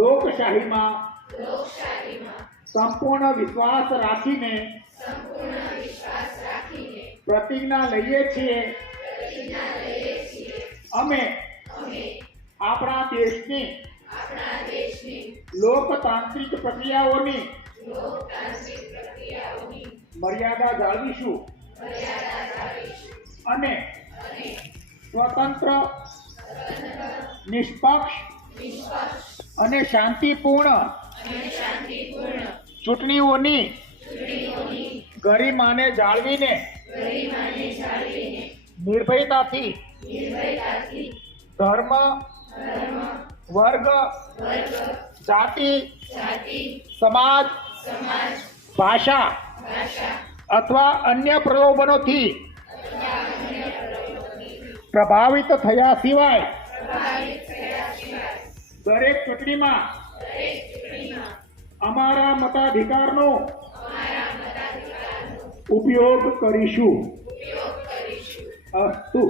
લોકશાહીમાં સંપૂર્ણ વિશ્વાસ રાખીને પ્રતિજ્ઞા લઈએ છીએ અમે આપણા દેશની લોકતાંત્રિક પ્રક્રિયાઓની મર્યાદા જાળવીશું અને સ્વતંત્ર નિષ્પક્ષ અને શાંતિપૂર્ણ ચૂંટણીઓની ગરિમાને જાળવીને નિર્ભયતાથી ધર્મ વર્ગ જાતિ સમાજ ભાષા અથવા અન્ય પ્રલોભનોથી પ્રભાવિત થયા સિવાય દરેક ચૂંટણીમાં અમારા મતાધિકારનો ઉપયોગ કરીશું. અસ્તુ.